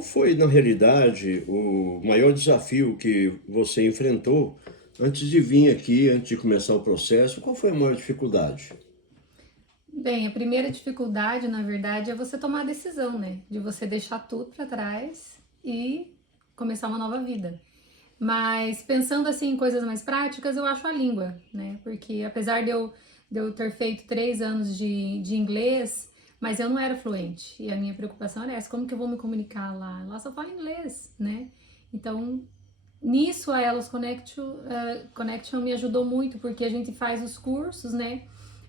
qual foi, na realidade, o maior desafio que você enfrentou antes de vir aqui, antes de começar o processo? Qual foi a maior dificuldade? Bem, a primeira dificuldade, na verdade, é você tomar a decisão, né? De você deixar tudo para trás e começar uma nova vida. Mas pensando assim em coisas mais práticas, eu acho a língua, né? Porque apesar de eu ter feito 3 anos de inglês, mas eu não era fluente. E a minha preocupação era essa, como que eu vou me comunicar lá? Lá só fala inglês, né? Então, nisso a Elos Connection me ajudou muito, porque a gente faz os cursos, né?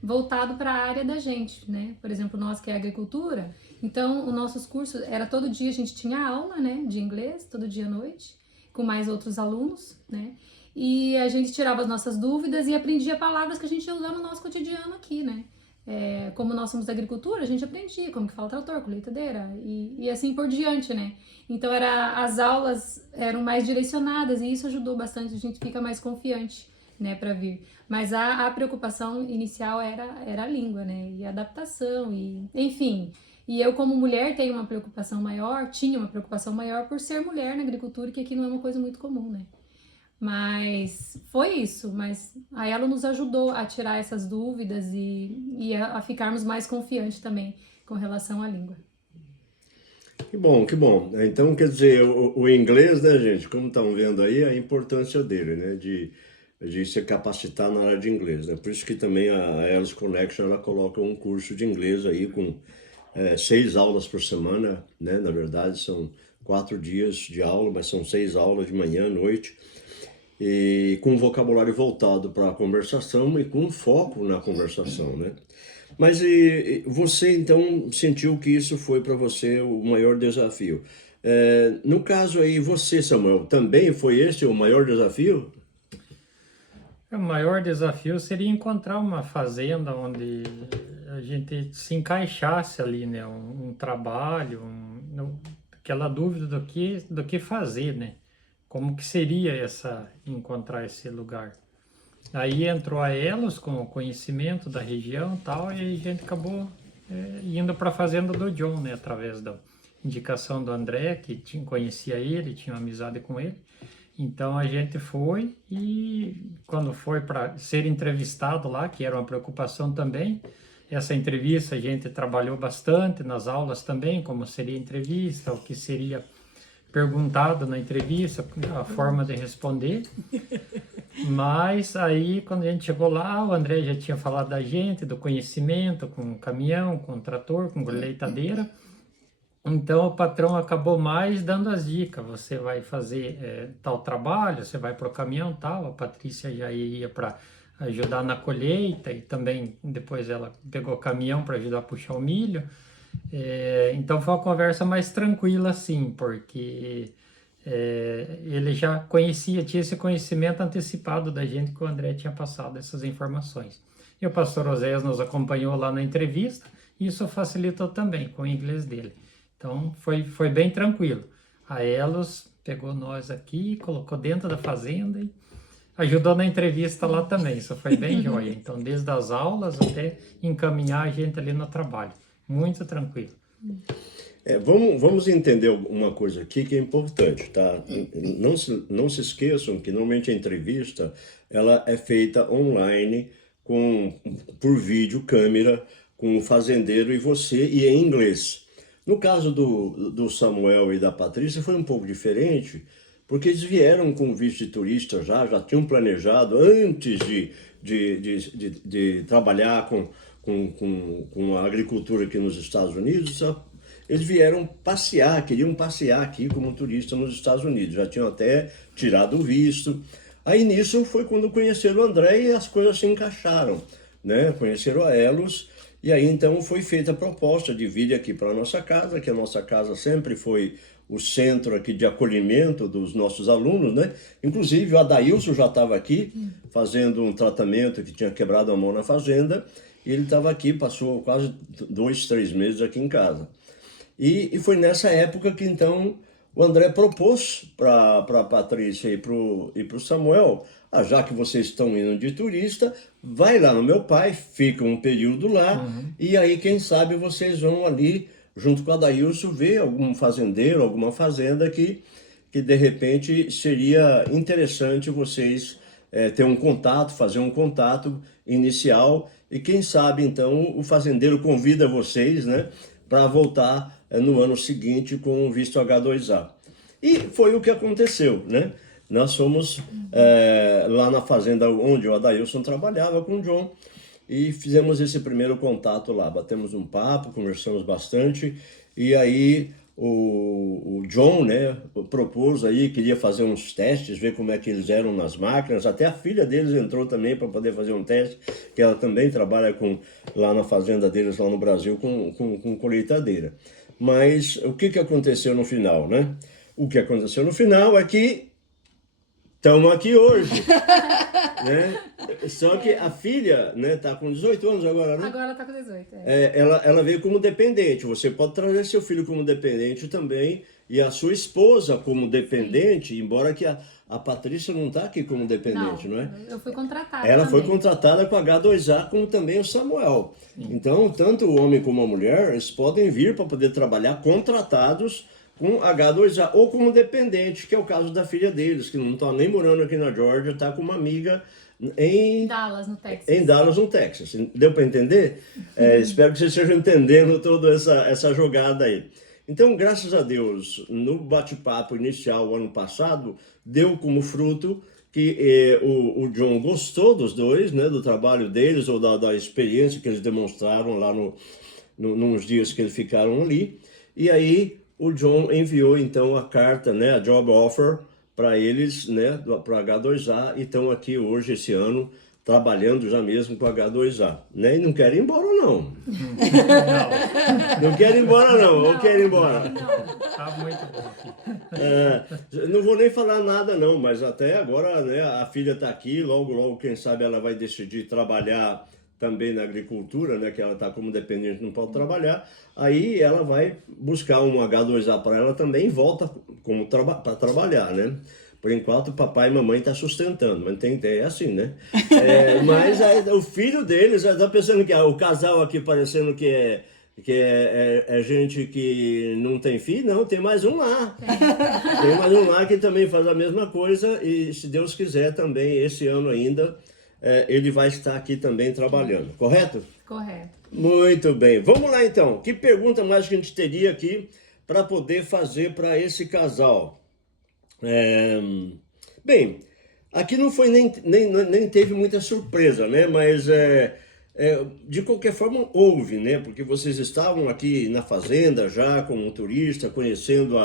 Voltado para a área da gente, né? Por exemplo, nós que é agricultura, então os nossos cursos era todo dia a gente tinha aula, né, de inglês, todo dia à noite, com mais outros alunos, né? E a gente tirava as nossas dúvidas e aprendia palavras que a gente ia usar no nosso cotidiano aqui, né? Como nós somos da agricultura, a gente aprendia como que fala trator, colheitadeira e assim por diante, né? Então as aulas eram mais direcionadas e isso ajudou bastante, a gente fica mais confiante, né, para vir. Mas a preocupação inicial era a língua, né, e a adaptação, e enfim. E eu, como mulher, tenho uma preocupação maior, tinha uma preocupação maior por ser mulher na agricultura, que aqui não é uma coisa muito comum, né? Mas foi isso, mas a ela nos ajudou a tirar essas dúvidas e a ficarmos mais confiantes também com relação à língua. Que bom, que bom. Então, quer dizer, o inglês, né, gente, como estão vendo aí, a importância dele, né, de se capacitar na área de inglês, né? Por isso que também a Elis Connection, ela coloca um curso de inglês aí com 6 aulas por semana, né? Na verdade, são 4 dias de aula, mas são 6 aulas de manhã, noite, e com vocabulário voltado para a conversação e com foco na conversação, né? Mas você então sentiu que isso foi para você o maior desafio? No caso aí, você, Samuel, também foi esse o maior desafio? O maior desafio seria encontrar uma fazenda onde a gente se encaixasse ali, né? Um trabalho, aquela dúvida do que fazer, né? Como que seria encontrar esse lugar? Aí entrou a Elos com o conhecimento da região e tal, e a gente acabou indo para a fazenda do John, né? Através da indicação do André, que conhecia ele, tinha uma amizade com ele. Então a gente foi e quando foi para ser entrevistado lá, que era uma preocupação também, essa entrevista a gente trabalhou bastante nas aulas também, como seria a entrevista, o que seria perguntado na entrevista, a forma de responder. Mas aí quando a gente chegou lá, o André já tinha falado da gente, do conhecimento, com caminhão, com trator, com colheitadeira. Então o patrão acabou mais dando as dicas. Você vai fazer tal trabalho, você vai para o caminhão tal. A Patrícia já ia para ajudar na colheita e também depois ela pegou o caminhão para ajudar a puxar o milho. Então foi uma conversa mais tranquila assim, porque ele já conhecia, tinha esse conhecimento antecipado da gente que o André tinha passado essas informações. E o pastor Oséias nos acompanhou lá na entrevista e isso facilitou também com o inglês dele. Então foi bem tranquilo. A Elos pegou nós aqui, colocou dentro da fazenda e ajudou na entrevista lá também. Isso foi bem joia. Então, desde as aulas até encaminhar a gente ali no trabalho. Muito tranquilo. Vamos entender uma coisa aqui que é importante, tá? Não se esqueçam que normalmente a entrevista ela é feita online, por vídeo, câmera, com o fazendeiro e você, e em inglês. No caso do Samuel e da Patrícia foi um pouco diferente, porque eles vieram com visto de turista já tinham planejado antes de trabalhar com a agricultura aqui nos Estados Unidos. Eles vieram passear, queriam passear aqui como turista nos Estados Unidos, já tinham até tirado o visto. Aí nisso foi quando conheceram o André e as coisas se encaixaram, né? Conheceram a Elos e aí então foi feita a proposta de vir aqui para a nossa casa, que a nossa casa sempre foi o centro aqui de acolhimento dos nossos alunos, né? Inclusive o Adailson já estava aqui fazendo um tratamento que tinha quebrado a mão na fazenda e ele estava aqui, passou quase 2, 3 meses aqui em casa. E foi nessa época que então o André propôs para a Patrícia e para o Samuel, já que vocês estão indo de turista, vai lá no meu pai, fica um período lá, e aí quem sabe vocês vão ali junto com a Adailson, ver algum fazendeiro, alguma fazenda que de repente seria interessante vocês ter um contato, fazer um contato inicial e quem sabe então o fazendeiro convida vocês, né, para voltar no ano seguinte com o visto H2A. E foi o que aconteceu, né? Nós fomos lá na fazenda onde o Adailson trabalhava com o John e fizemos esse primeiro contato lá. Batemos um papo, conversamos bastante e aí o John, né, propôs aí, queria fazer uns testes, ver como é que eles eram nas máquinas. Até a filha deles entrou também para poder fazer um teste, que ela também trabalha lá na fazenda deles, lá no Brasil, com colheitadeira. Mas o que aconteceu no final, né? O que aconteceu no final é que estamos aqui hoje, né? Só que a filha, né, tá com 18 anos agora, né? Agora tá com 18. Ela veio como dependente. Você pode trazer seu filho como dependente também e a sua esposa como dependente, embora que a Patrícia não está aqui como dependente, não é? Eu fui contratada. Ela foi também. contratada com a H2A, como também o Samuel. Então, tanto o homem como a mulher, eles podem vir para poder trabalhar contratados com H2A ou como dependente, que é o caso da filha deles, que não está nem morando aqui na Geórgia, está com uma amiga em Dallas, no Texas. Em Dallas, no Texas. Deu para entender? Espero que vocês estejam entendendo toda essa jogada aí. Então, graças a Deus, no bate-papo inicial, ano passado, deu como fruto que o John gostou dos dois, né, do trabalho deles ou da experiência que eles demonstraram lá nos dias que eles ficaram ali. E aí o John enviou então a carta, né, a job offer para eles, né, para H2A, e estão aqui hoje, esse ano, trabalhando já mesmo com H2A. Né? E não querem ir embora, não. Não querem ir embora, não. Ou querem ir embora? Tá muito bom. Não vou nem falar nada, não, mas até agora, né, a filha está aqui, logo, logo, quem sabe ela vai decidir trabalhar também na agricultura, né, que ela está como dependente, não pode trabalhar, aí ela vai buscar um H2A para ela também e volta para trabalhar, né? Por enquanto, o papai e mamãe estão sustentando, mas tem ideia assim, né? Mas aí, o filho deles, está pensando que o casal aqui parecendo que é gente que não tem filho, não, tem mais um lá. Tem mais um lá que também faz a mesma coisa e, se Deus quiser, também esse ano ainda, ele vai estar aqui também trabalhando, correto? Correto. Muito bem. Vamos lá então. Que pergunta mais que a gente teria aqui para poder fazer para esse casal? Bem, aqui não foi nem teve muita surpresa, né? Mas de qualquer forma houve, né? Porque vocês estavam aqui na fazenda já como turista, conhecendo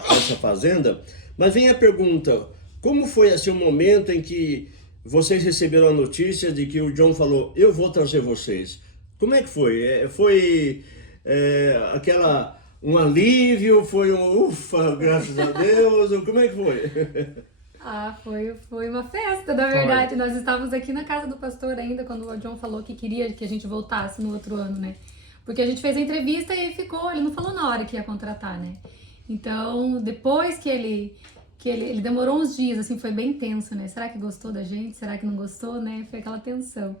essa fazenda. Mas vem a pergunta: como foi assim o momento em que vocês receberam a notícia de que o John falou, eu vou trazer vocês? Como é que foi? Foi um alívio? Foi um ufa, graças a Deus? Como é que foi? Foi uma festa, na verdade. Nós estávamos aqui na casa do pastor ainda, quando o John falou que queria que a gente voltasse no outro ano, né? Porque a gente fez a entrevista e ele não falou na hora que ia contratar, né? Então, depois que ele demorou uns dias, assim, foi bem tenso, né? Será que gostou da gente? Será que não gostou, né? Foi aquela tensão.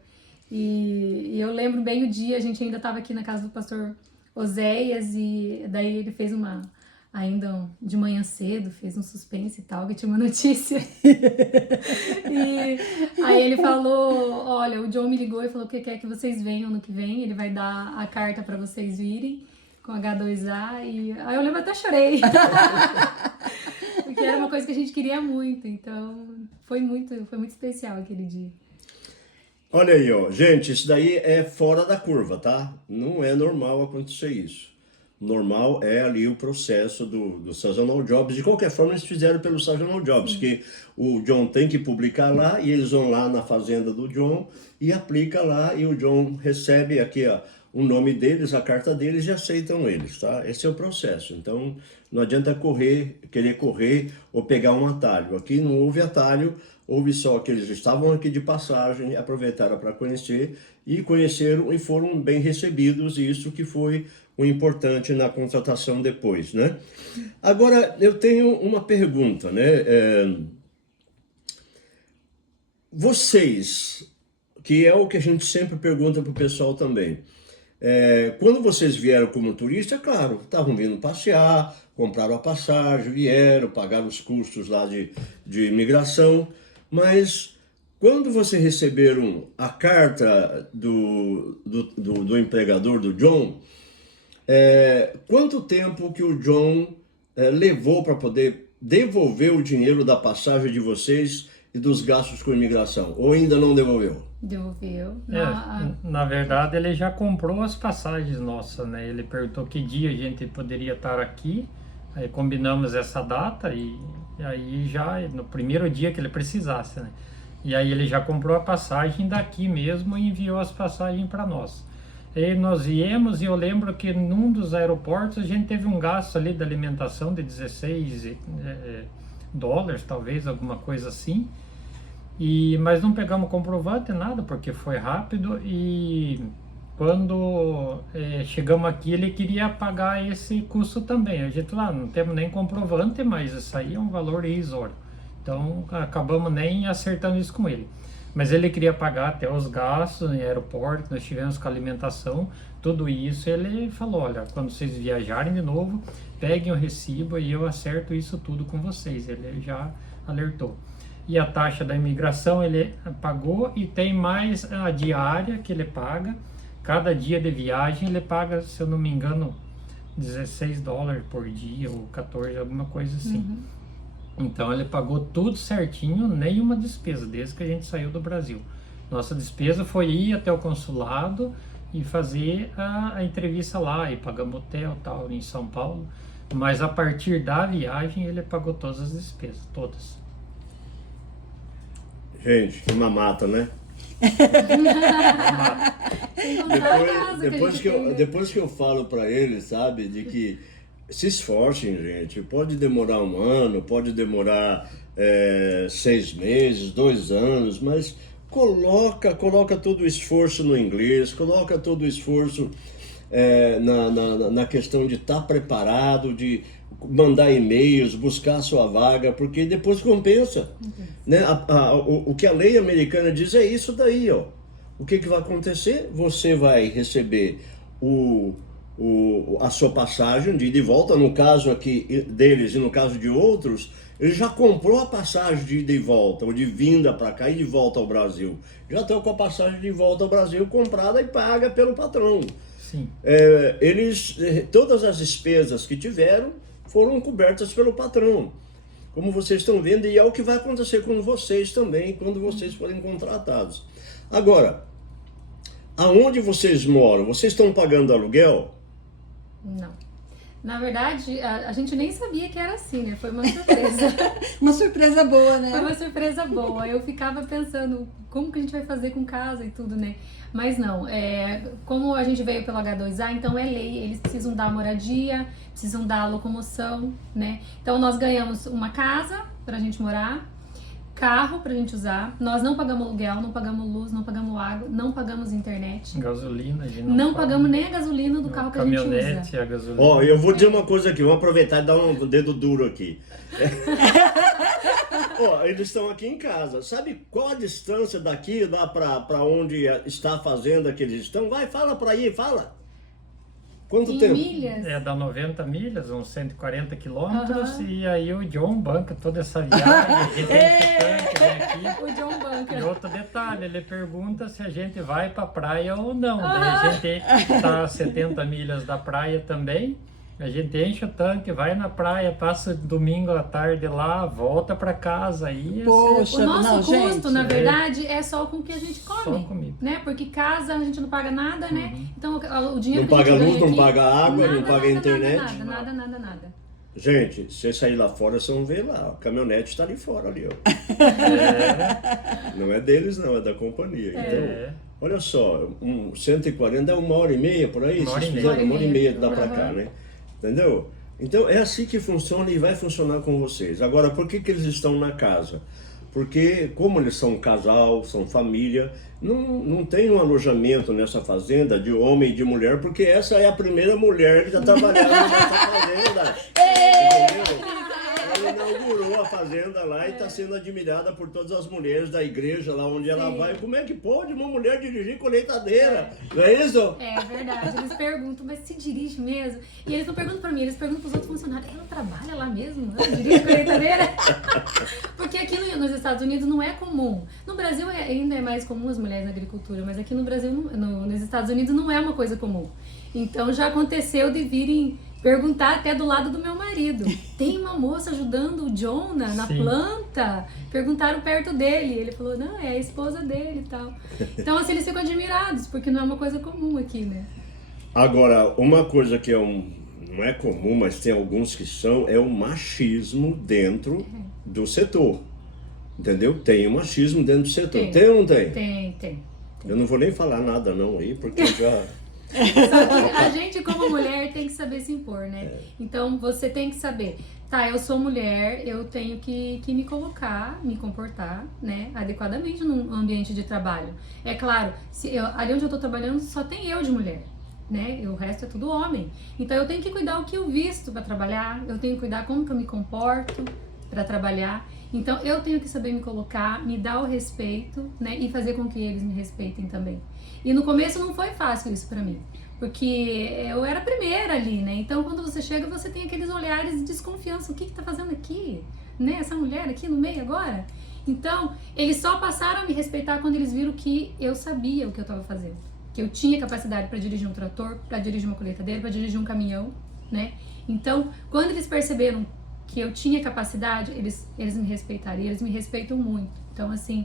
E eu lembro bem o dia, a gente ainda estava aqui na casa do pastor Oséias, e daí ele fez ainda de manhã cedo, fez um suspense e tal, que tinha uma notícia. E aí ele falou, olha, o John me ligou e falou que quer que vocês venham no que vem, ele vai dar a carta para vocês virem com H2A, e aí eu lembro, até chorei. Porque era uma coisa que a gente queria muito, então foi muito especial aquele dia. Olha aí, ó, gente, isso daí é fora da curva, tá? Não é normal acontecer isso. Normal é ali o processo do Seasonal Jobs. De qualquer forma, eles fizeram pelo Seasonal Jobs, que o John tem que publicar lá e eles vão lá na fazenda do John e aplica lá e o John recebe aqui, ó, o nome deles, a carta deles e aceitam eles, tá? Esse é o processo. Então, não adianta querer correr ou pegar um atalho. Aqui não houve atalho, houve só que eles estavam aqui de passagem, aproveitaram para conhecer e conheceram e foram bem recebidos, e isso que foi o importante na contratação depois, né? Agora, eu tenho uma pergunta, né? Vocês, que é o que a gente sempre pergunta para o pessoal também, Quando vocês vieram como turista, claro, estavam vindo passear, compraram a passagem, vieram, pagaram os custos lá de imigração, mas quando vocês receberam a carta do empregador, do John, quanto tempo que o John levou para poder devolver o dinheiro da passagem de vocês e dos gastos com imigração? Ou ainda não devolveu? Devolveu. Na verdade, ele já comprou as passagens nossas, né? Ele perguntou que dia a gente poderia estar aqui, aí combinamos essa data e aí já no primeiro dia que ele precisasse, né? E aí ele já comprou a passagem daqui mesmo e enviou as passagens para nós. E nós viemos e eu lembro que num dos aeroportos a gente teve um gasto ali de alimentação de 16 dólares, talvez, alguma coisa assim. Mas não pegamos comprovante, nada, porque foi rápido. E quando chegamos aqui, ele queria pagar esse custo também. A gente lá não temos nem comprovante, mas isso aí é um valor irrisório. Então acabamos nem acertando isso com ele. Mas ele queria pagar até os gastos em aeroporto, nós tivemos com alimentação, tudo isso. Ele falou: olha, quando vocês viajarem de novo, peguem o recibo e eu acerto isso tudo com vocês. Ele já alertou. E a taxa da imigração ele pagou, e tem mais a diária que ele paga. Cada dia de viagem ele paga, se eu não me engano, 16 dólares por dia ou 14, alguma coisa assim. Uhum. Então ele pagou tudo certinho, nenhuma despesa, desde que a gente saiu do Brasil. Nossa despesa foi ir até o consulado e fazer a entrevista lá, e pagamos hotel tal em São Paulo. Mas a partir da viagem ele pagou todas as despesas, todas. Gente, que mamata, né? Depois que eu falo para eles, sabe, de que se esforcem, gente. Pode demorar um ano, pode demorar 6 meses, 2 anos, mas coloca todo o esforço no inglês, coloca todo o esforço na questão de estar preparado, de mandar e-mails, buscar a sua vaga, porque depois compensa. Né? O que a lei americana diz é isso daí, ó. O que vai acontecer? Você vai receber a sua passagem de ida e volta. No caso aqui deles e no caso de outros, ele já comprou a passagem de ida e volta, ou de vinda para cá e de volta ao Brasil. Já estão com a passagem de volta ao Brasil comprada e paga pelo patrão. Sim. Todas as despesas que tiveram foram cobertas pelo patrão, como vocês estão vendo, e é o que vai acontecer com vocês também, quando vocês forem contratados. Agora, aonde vocês moram? Vocês estão pagando aluguel? Não. Na verdade, a gente nem sabia que era assim, né? Foi uma surpresa. Uma surpresa boa, né? Foi uma surpresa boa. Eu ficava pensando, como que a gente vai fazer com casa e tudo, né? Mas não, como a gente veio pelo H2A, então é lei, eles precisam dar moradia, precisam dar locomoção, né? Então nós ganhamos uma casa pra gente morar, carro pra gente usar, nós não pagamos aluguel, não pagamos luz, não pagamos água, não pagamos internet. Gasolina, a gente não pagamos nem a gasolina do carro que a gente usa. Caminhonete, a gasolina. Ó, eu vou dizer uma coisa aqui, vamos aproveitar e dar um dedo duro aqui. Ó, eles estão aqui em casa. Sabe qual a distância daqui lá para onde está a fazenda que eles estão? Vai, fala para aí, fala. Quanto tempo? Milhas? Dá 90 milhas, uns 140 quilômetros, e aí o John banca toda essa viagem, a gente vem aqui. O John banca. E outro detalhe, ele pergunta se a gente vai pra praia ou não. Daí a gente tá a 70 milhas da praia também, a gente enche o tanque, vai na praia, passa domingo à tarde lá, volta pra casa aí. Poxa, O nosso não, custo, gente, na verdade, é só com o que a gente come, Só comida. né? Porque casa a gente não paga nada, né? Então o dinheiro Não que a gente paga luz, ganha não aqui, paga água, não paga internet. Nada. Gente, se você sair lá fora, vocês vão ver lá. A caminhonete está ali fora, ali, ó. Não é deles, não, é da companhia. Então, olha só, 140 é 1h30 por aí, Uma hora vocês e meia. fizeram 1h30 dá pra cá, né? Entendeu? Então é assim que funciona e vai funcionar com vocês. Agora, por que eles estão na casa? Porque como eles são um casal, são família, não tem um alojamento nessa fazenda de homem e de mulher, porque essa é a primeira mulher que está trabalhando nessa fazenda. Entendeu? Ela inaugurou a fazenda fazenda lá e está sendo admirada por todas as mulheres da igreja lá onde ela Sim. vai. Como é que pode uma mulher dirigir colheitadeira? Não é isso? É verdade, eles perguntam, mas se dirige mesmo? E eles não perguntam pra mim, eles perguntam pros outros funcionários, ela trabalha lá mesmo? Ela dirige colheitadeira? Porque aqui nos Estados Unidos não é comum. No Brasil ainda é mais comum as mulheres na agricultura, mas aqui no Brasil, nos Estados Unidos não é uma coisa comum. Então já aconteceu de virem perguntar até do lado do meu marido. Tem uma moça ajudando o John na Sim. planta? Perguntaram perto dele. Ele falou, não, é a esposa dele e tal. Então, assim, eles ficam admirados, porque não é uma coisa comum aqui, né? Agora, uma coisa que não é comum, mas tem alguns que são, é o machismo dentro do setor. Entendeu? Tem o machismo dentro do setor. Tem ou não tem? Tem. Eu não vou nem falar nada não aí, porque já... Só que a gente, como mulher, tem que saber se impor, né? Então, você tem que saber, tá, eu sou mulher, eu tenho que me colocar, me comportar, né, adequadamente num ambiente de trabalho. É claro, ali onde eu tô trabalhando, só tem eu de mulher, né? E o resto é tudo homem. Então, eu tenho que cuidar o que eu visto para trabalhar, eu tenho que cuidar como que eu me comporto para trabalhar. Então, eu tenho que saber me colocar, me dar o respeito, né, e fazer com que eles me respeitem também. E no começo não foi fácil isso pra mim, porque eu era a primeira ali, né? Então quando você chega, você tem aqueles olhares de desconfiança. O que tá fazendo aqui? Né? Essa mulher aqui no meio agora? Então, eles só passaram a me respeitar quando eles viram que eu sabia o que eu tava fazendo. Que eu tinha capacidade para dirigir um trator, para dirigir uma colheitadeira, para dirigir um caminhão, né? Então, quando eles perceberam que eu tinha capacidade, eles me respeitaram. E eles me respeitam muito. Então, assim,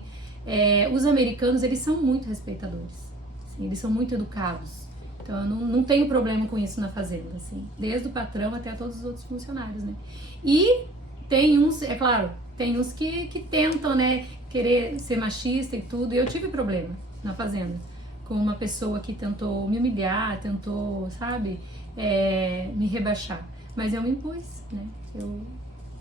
os americanos, eles são muito respeitadores. Eles são muito educados. Então, eu não tenho problema com isso na fazenda, assim. Desde o patrão até todos os outros funcionários, né? E tem uns, é claro, tem uns que tentam, né, querer ser machista e tudo. E eu tive problema na fazenda. Com uma pessoa que tentou me humilhar, tentou, sabe, me rebaixar. Mas eu me impus, né?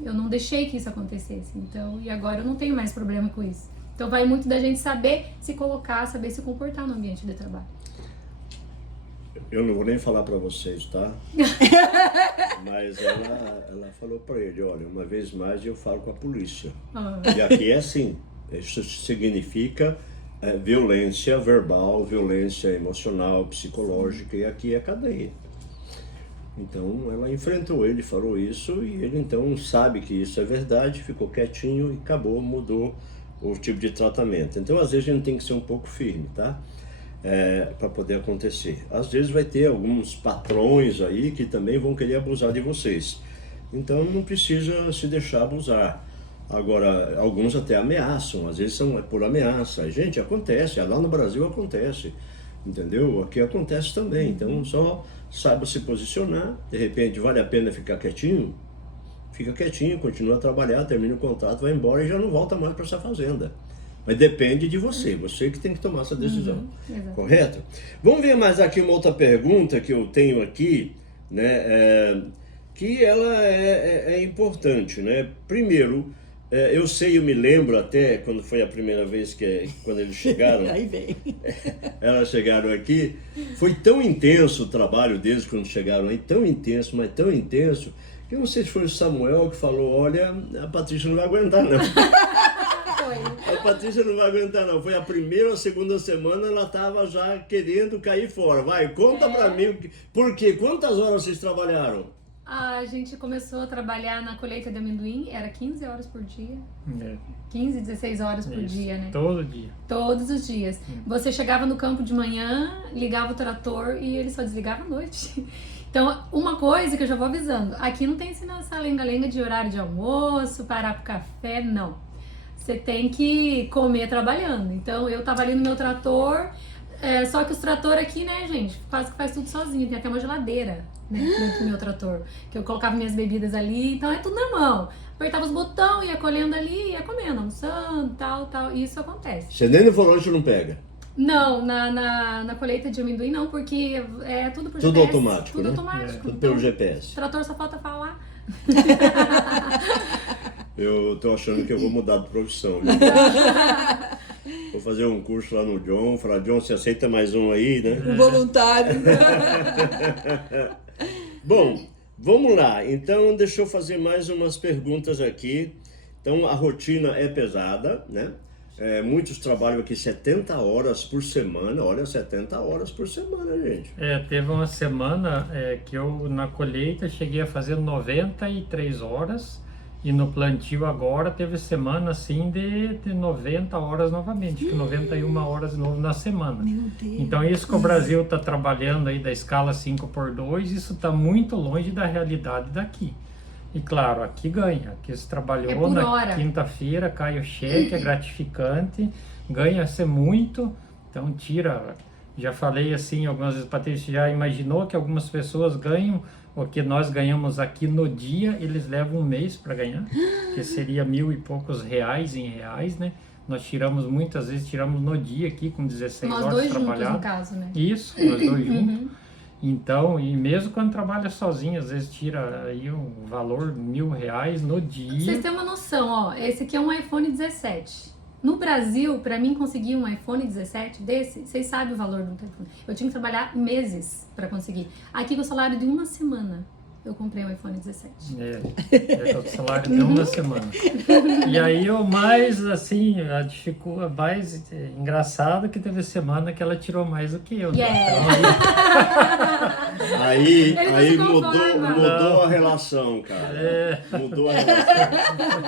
Eu não deixei que isso acontecesse. Então, e agora eu não tenho mais problema com isso. Então vai muito da gente saber se colocar, saber se comportar no ambiente de trabalho. Eu não vou nem falar para vocês, tá? Mas ela falou para ele, olha, uma vez mais eu falo com a polícia. E aqui é assim, isso significa violência verbal, violência emocional, psicológica, e aqui é cadeia. Então ela enfrentou ele, falou isso, e ele então sabe que isso é verdade, ficou quietinho e acabou, mudou o tipo de tratamento. Então, às vezes, a gente tem que ser um pouco firme, tá? Para poder acontecer. Às vezes vai ter alguns patrões aí que também vão querer abusar de vocês. Então, não precisa se deixar abusar. Agora, alguns até ameaçam, às vezes são por ameaça. Gente, acontece, lá no Brasil acontece, entendeu? Aqui acontece também. Então, só saiba se posicionar. De repente, vale a pena ficar quietinho? Fica quietinho, continua a trabalhar, termina o contrato, vai embora e já não volta mais para essa fazenda. Mas depende de você, você que tem que tomar essa decisão, correto? Vamos ver mais aqui uma outra pergunta que eu tenho aqui, né, que ela é importante, né? Primeiro, eu sei, eu me lembro até quando foi a primeira vez quando eles chegaram, Aí vem. elas chegaram aqui, foi tão intenso o trabalho deles quando chegaram aí, tão intenso, mas tão intenso, que eu não sei se foi o Samuel que falou, olha, a Patrícia não vai aguentar não. A Patrícia não vai aguentar não. Foi a primeira ou a segunda semana, ela estava já querendo cair fora. Vai, conta pra mim, por quê? Quantas horas vocês trabalharam? A gente começou a trabalhar na colheita de amendoim, era 15 horas por dia. 15, 16 horas por dia, né? Todo dia. Todos os dias. Você chegava no campo de manhã, ligava o trator e ele só desligava à noite. Então, uma coisa que eu já vou avisando, aqui não tem essa lenga-lenga de horário de almoço, parar pro café, não. Você tem que comer trabalhando. Então, eu tava ali no meu trator, só que os tratores aqui, né, gente, quase que faz tudo sozinho. Tem até uma geladeira, né, dentro do meu trator, que eu colocava minhas bebidas ali, então é tudo na mão. Apertava os botões, ia colhendo ali, ia comendo, almoçando, tal, e isso acontece. Você nem no volante não pega? Não, na colheita de amendoim não, porque é tudo por Tudo GPS. automático, Tudo né? automático. Tudo Então, pelo GPS. o trator só falta falar. Eu tô achando que eu vou mudar de profissão, viu? Vou fazer um curso lá no John, falar, John, você aceita mais um aí, né? Um voluntário. Bom, vamos lá. Então, deixa eu fazer mais umas perguntas aqui. Então a rotina é pesada, né? Muitos trabalham aqui 70 horas por semana, olha, 70 horas por semana, gente. Teve uma semana que eu na colheita cheguei a fazer 93 horas e no plantio agora teve semana assim de 90 horas novamente, que 91 horas de novo na semana. Meu Deus. Então isso que o Brasil está trabalhando aí da escala 5x2, isso está muito longe da realidade daqui. E claro, aqui ganha, aqui você trabalhou por na hora. quinta-feira, cai o cheque, é gratificante, ganha-se muito, então tira, já falei assim algumas vezes, Patrícia, já imaginou que algumas pessoas ganham o que nós ganhamos aqui no dia, eles levam um mês para ganhar, que seria 1.000 e poucos reais em reais, né? Nós tiramos, muitas vezes tiramos no dia aqui com 16 Nós horas dois juntos, trabalhadas. no caso, né? Isso, nós dois juntos. Então, e mesmo quando trabalha sozinho, às vezes tira aí um valor R$1.000 no Pra dia. vocês terem uma noção, ó, esse aqui é um iPhone 17. No Brasil, pra mim conseguir um iPhone 17 desse, vocês sabem o valor do telefone. Eu tinha que trabalhar meses pra conseguir. Aqui com o salário de uma semana, eu comprei um iPhone 17. É o salário de uma semana. E aí o mais, assim, a dificuldade mais engraçado que teve semana que ela tirou mais do que eu. Né? Yeah. Então, Aí Ele não se mudou conforma. a relação, cara. Mudou a relação.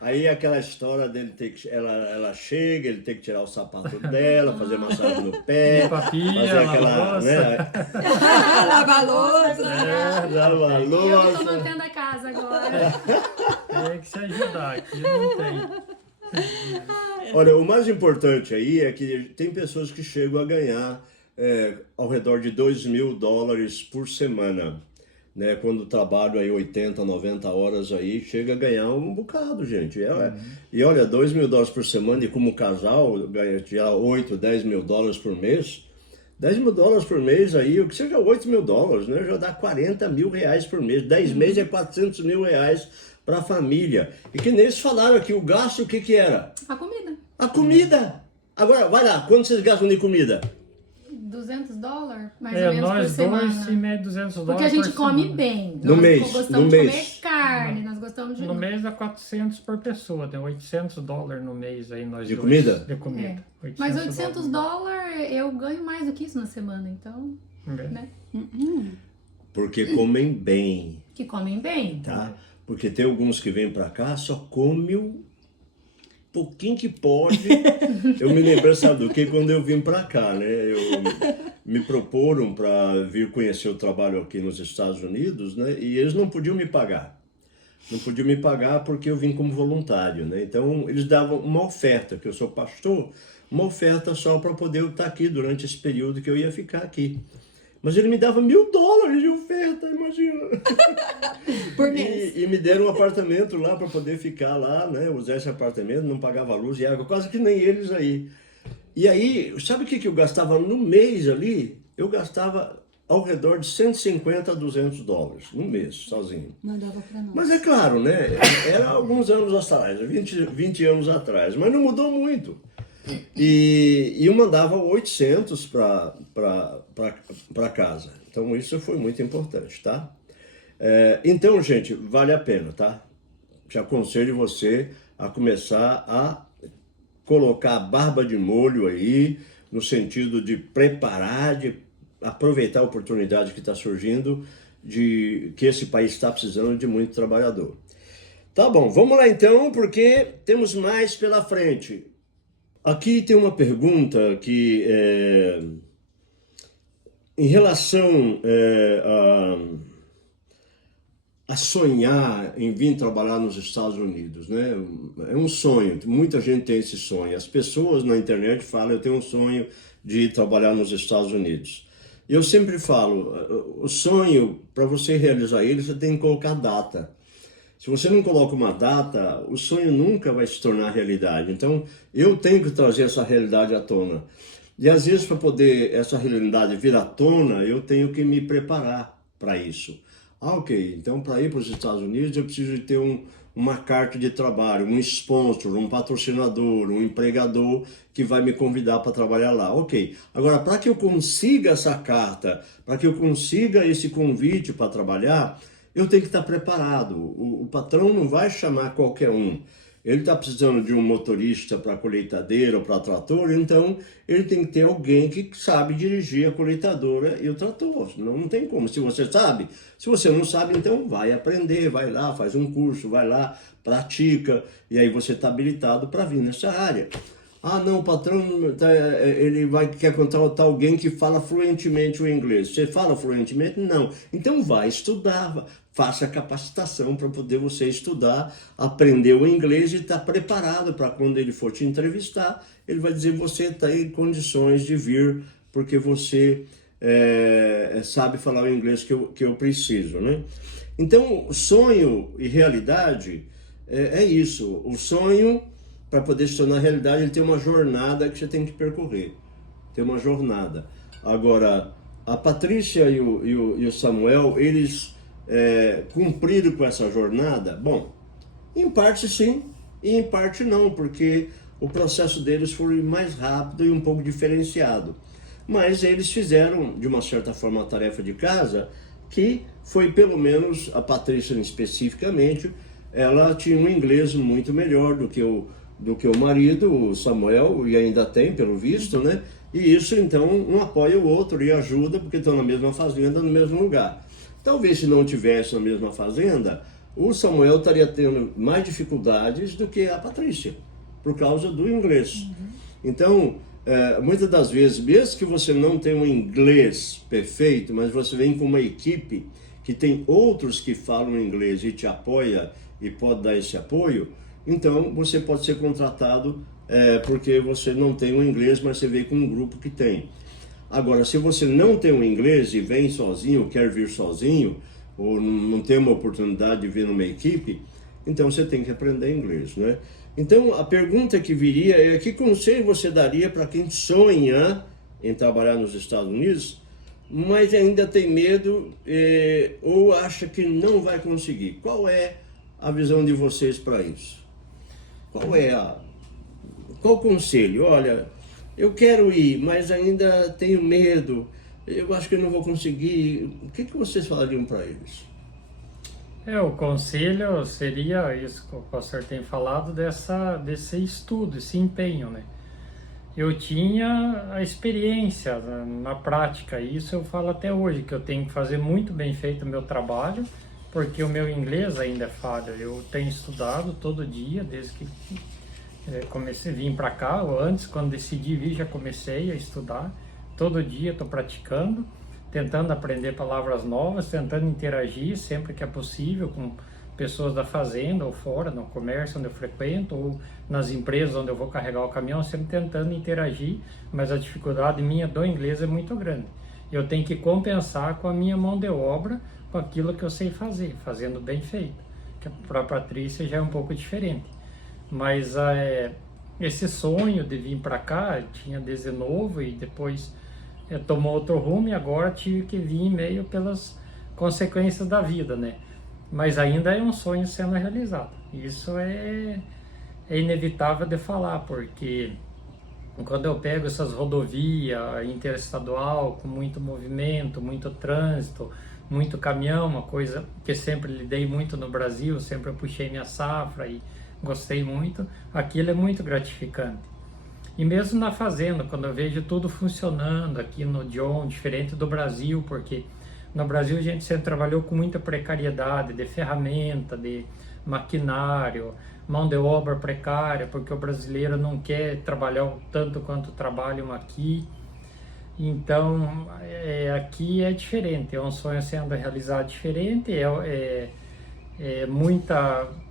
Aí aquela história dele ter que. Ela chega, ele tem que tirar o sapato dela, fazer massagem no pé, Limpar pia, fazer aquela. lavar Né? Lava a louça. Lava a Eu que tô louça. mantendo a casa agora. tem que se ajudar, aqui não tem. Olha, o mais importante aí é que tem pessoas que chegam a ganhar ao redor de $2.000 por semana. Né, quando trabalho aí 80, 90 horas aí, chega a ganhar um bocado, gente. E olha, $2.000 por semana, e como casal ganha já 8, 10 mil dólares por mês. 10 mil dólares por mês aí, o que seja 8 mil dólares, né? Já dá 40 mil reais por mês. 10 meses é 400 mil reais para a família. E que nem eles falaram aqui, o gasto, o que que era? A comida. A comida! Agora, vai lá, quanto vocês gastam de comida? $200, mais ou menos, por Nós semana. dois, em média, $200 Porque a gente por come semana. bem. No Nós mês, gostamos no de mês. comer carne, nós gostamos de... No mês dá 400 por pessoa, deu $800 no mês aí nós De dois. comida? De comida. Mas $800 eu ganho mais do que isso na semana, então, né? Porque comem bem, Que comem bem. tá? Porque tem alguns que vêm pra cá, só comem o pouquinho que pode. Eu me lembro, sabe do que? Quando eu vim pra cá, né? Me proporam para vir conhecer o trabalho aqui nos Estados Unidos, né? E eles não podiam me pagar. Não podiam me pagar porque eu vim como voluntário, né? Então, eles davam uma oferta, que eu sou pastor, uma oferta só para poder eu estar aqui durante esse período que eu ia ficar aqui. Mas ele me dava $1.000 de oferta, imagina. Por mês. E me deram um apartamento lá para poder ficar lá, né? Usar esse apartamento, não pagava luz e água, quase que nem eles aí. E aí, sabe o que eu gastava no mês ali? Eu gastava ao redor de $150 a $200 no mês, sozinho. Mandava pra nós. Mas é claro, né? Era alguns anos atrás, 20 anos atrás, mas não mudou muito. E eu mandava 800 para casa. Então isso foi muito importante, tá? Então, gente, vale a pena, tá? Te aconselho você a começar a colocar a barba de molho aí, no sentido de preparar, de aproveitar a oportunidade que está surgindo, de que esse país está precisando de muito trabalhador. Tá bom, vamos lá então, porque temos mais pela frente. Aqui tem uma pergunta que em relação a sonhar em vir trabalhar nos Estados Unidos, né? É um sonho, muita gente tem esse sonho. As pessoas na internet falam, eu tenho um sonho de ir trabalhar nos Estados Unidos. E eu sempre falo, o sonho, para você realizar ele, você tem que colocar data. Se você não coloca uma data, o sonho nunca vai se tornar realidade. Então, eu tenho que trazer essa realidade à tona. E às vezes, para poder essa realidade vir à tona, eu tenho que me preparar para isso. Ok, então para ir para os Estados Unidos eu preciso de ter uma carta de trabalho, um sponsor, um patrocinador, um empregador que vai me convidar para trabalhar lá. Ok, agora para que eu consiga essa carta, para que eu consiga esse convite para trabalhar, eu tenho que estar preparado. O patrão não vai chamar qualquer um. Ele está precisando de um motorista para colheitadeira ou para trator, então ele tem que ter alguém que sabe dirigir a colheitadora e o trator. Não tem como. Se você sabe, se você não sabe, então vai aprender, vai lá, faz um curso, vai lá, pratica, e aí você está habilitado para vir nessa área. Ah, não, o patrão, quer contratar alguém que fala fluentemente o inglês. Você fala fluentemente? Não. Então vai estudar, faça capacitação para poder você estudar, aprender o inglês e estar preparado para quando ele for te entrevistar, ele vai dizer você está em condições de vir porque você sabe falar o inglês que eu preciso, né? Então, sonho e realidade é isso. O sonho, para poder se tornar realidade, ele tem uma jornada que você tem que percorrer. Tem uma jornada. Agora, a Patrícia e o Samuel, eles cumpriram com essa jornada? Bom, em parte sim, e em parte não, porque o processo deles foi mais rápido e um pouco diferenciado. Mas eles fizeram, de uma certa forma, a tarefa de casa, que foi pelo menos, a Patrícia especificamente, ela tinha um inglês muito melhor do que o marido, o Samuel, e ainda tem, pelo visto, né? E isso, então, um apoia o outro e ajuda, porque estão na mesma fazenda, no mesmo lugar. Talvez, se não tivesse na mesma fazenda, o Samuel estaria tendo mais dificuldades do que a Patrícia, por causa do inglês. Então, muitas das vezes, mesmo que você não tenha um inglês perfeito, mas você vem com uma equipe que tem outros que falam inglês e te apoia e pode dar esse apoio, então você pode ser contratado porque você não tem o inglês, mas você veio com um grupo que tem. Agora, se você não tem o inglês e vem sozinho, quer vir sozinho, ou não tem uma oportunidade de vir numa equipe, então você tem que aprender inglês, né? Então, a pergunta que viria é: que conselho você daria para quem sonha em trabalhar nos Estados Unidos, mas ainda tem medo ou acha que não vai conseguir? Qual é a visão de vocês para isso? Qual conselho? Olha, eu quero ir, mas ainda tenho medo, eu acho que eu não vou conseguir. O que vocês falariam para eles? O conselho seria isso que o pastor tem falado, desse estudo, esse empenho, né? Eu tinha a experiência na prática, e isso eu falo até hoje, que eu tenho que fazer muito bem feito o meu trabalho, porque o meu inglês ainda é falho. Eu tenho estudado todo dia, desde que comecei a vir para cá, ou antes, quando decidi vir, já comecei a estudar. Todo dia estou praticando, tentando aprender palavras novas, tentando interagir sempre que é possível com pessoas da fazenda ou fora, no comércio onde eu frequento, ou nas empresas onde eu vou carregar o caminhão, sempre tentando interagir, mas a dificuldade minha do inglês é muito grande. Eu tenho que compensar com a minha mão de obra, com aquilo que eu sei fazer, fazendo bem feito, que para a Patrícia já é um pouco diferente. Mas esse sonho de vir para cá, tinha desde novo e depois tomou outro rumo e agora tive que vir meio pelas consequências da vida, né? Mas ainda é um sonho sendo realizado. Isso é inevitável de falar, porque quando eu pego essas rodovias interestadual com muito movimento, muito trânsito, muito caminhão, uma coisa que sempre lidei muito no Brasil, sempre eu puxei minha safra e gostei muito, aquilo é muito gratificante. E mesmo na fazenda, quando eu vejo tudo funcionando aqui no John, diferente do Brasil, porque no Brasil a gente sempre trabalhou com muita precariedade de ferramenta, de maquinário, mão de obra precária, porque o brasileiro não quer trabalhar o tanto quanto trabalham aqui. Então, aqui é diferente, é um sonho sendo realizado diferente,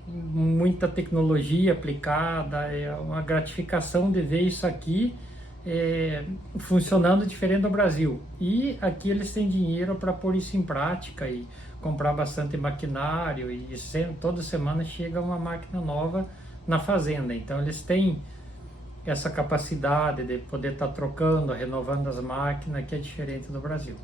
muita tecnologia aplicada, é uma gratificação de ver isso aqui funcionando diferente do Brasil. E aqui eles têm dinheiro para pôr isso em prática e comprar bastante maquinário, e toda semana chega uma máquina nova na fazenda. Então eles têm essa capacidade de poder estar trocando, renovando as máquinas, que é diferente do Brasil.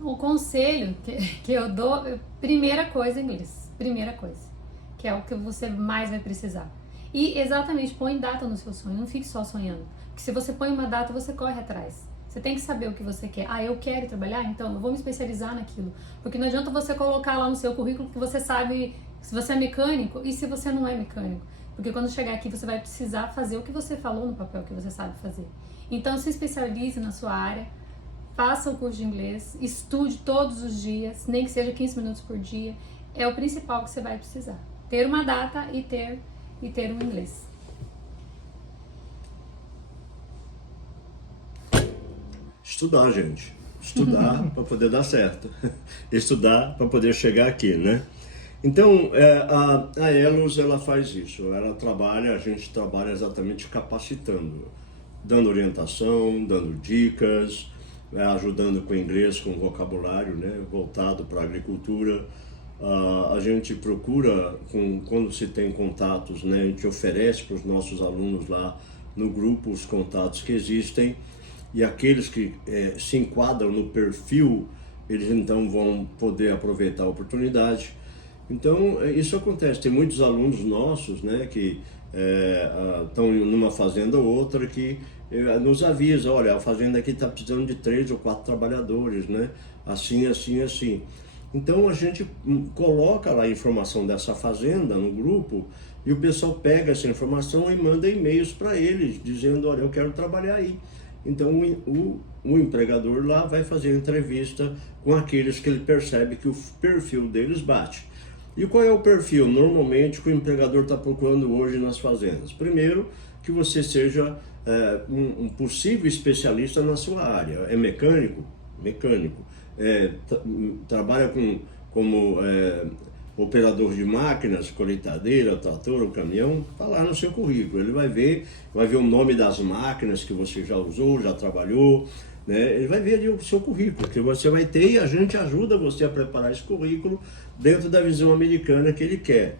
O conselho que eu dou, primeira coisa, inglês. Primeira coisa. Que é o que você mais vai precisar. E exatamente, põe data no seu sonho, não fique só sonhando. Porque se você põe uma data, você corre atrás. Você tem que saber o que você quer. Ah, eu quero trabalhar? Então eu vou me especializar naquilo. Porque não adianta você colocar lá no seu currículo que você sabe Se você é mecânico, e se você não é mecânico? Porque quando chegar aqui, você vai precisar fazer o que você falou no papel que você sabe fazer. Então, se especialize na sua área, faça o curso de inglês, estude todos os dias, nem que seja 15 minutos por dia. É o principal que você vai precisar. Ter uma data e ter um inglês. Estudar, gente. Estudar para poder dar certo. Estudar para poder chegar aqui, né? Então, a Elos, ela faz isso. Ela trabalha, a gente trabalha exatamente capacitando, dando orientação, dando dicas, ajudando com inglês, com vocabulário, né, voltado para a agricultura. A gente procura, quando se tem contatos, né, a gente oferece para os nossos alunos lá no grupo os contatos que existem, e aqueles que se enquadram no perfil, eles então vão poder aproveitar a oportunidade. Então, isso acontece. Tem muitos alunos nossos, né, que estão numa fazenda ou outra, que nos avisa, olha, a fazenda aqui está precisando de 3 ou 4 trabalhadores, né, assim, assim, assim. Então, a gente coloca lá a informação dessa fazenda no grupo, e o pessoal pega essa informação e manda e-mails para eles, dizendo, olha, eu quero trabalhar aí. Então, o empregador lá vai fazer entrevista com aqueles que ele percebe que o perfil deles bate. E qual é o perfil, normalmente, que o empregador está procurando hoje nas fazendas? Primeiro, que você seja um possível especialista na sua área. É mecânico? Mecânico. Trabalha como operador de máquinas, colheitadeira, trator ou caminhão, está lá no seu currículo. Ele vai ver o nome das máquinas que você já usou, já trabalhou, né? Ele vai ver ali o seu currículo, que você vai ter, e a gente ajuda você a preparar esse currículo dentro da visão americana que ele quer,